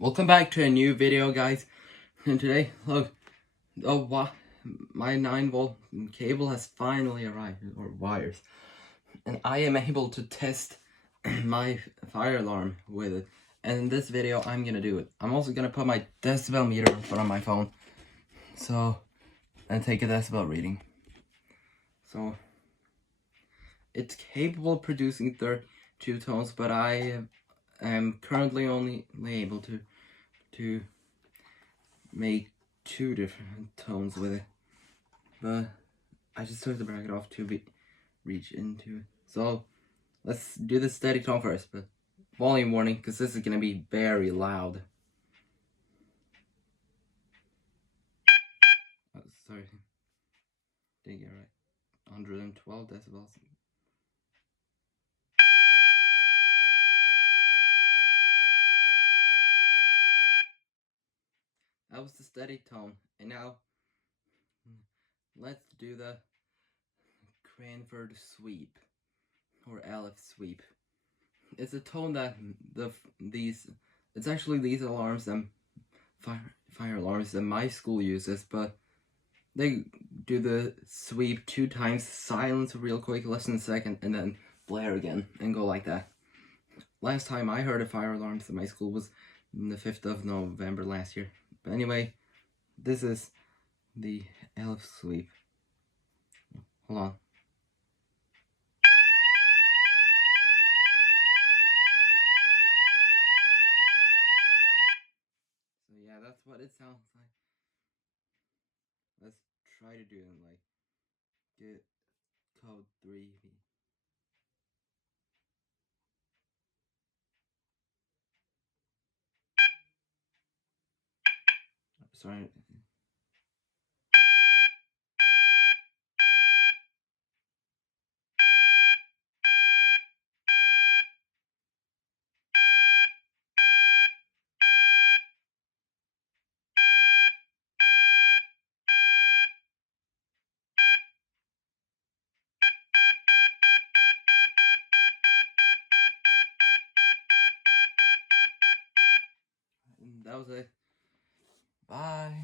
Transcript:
Welcome back to a new video, guys. And today, look, my 9-volt cable has finally arrived, or wires, and I am able to test my fire alarm with it. And in this video, I'm gonna do it. I'm also gonna put my decibel meter in front of my phone, and take a decibel reading. So it's capable of producing 32 tones, but I am currently only able to make 2 different tones with it. But I just took the bracket off to reach into it. So let's do the steady tone first, but volume warning, because this is gonna be very loud. Oh, sorry, didn't get it right. 112 decibels. That was the steady tone, and now let's do the Cranford sweep, or Aleph sweep. It's a tone that it's actually these alarms and fire alarms that my school uses, but they do the sweep 2 times, silence real quick, less than a second, and then blare again, and go like that. Last time I heard of fire alarms at my school was the 5th of November last year. But anyway, this is the Aleph sweep. Hold on. So yeah, that's what it sounds like. Let's try to do it like get code 3. Sorry. That was it. Bye.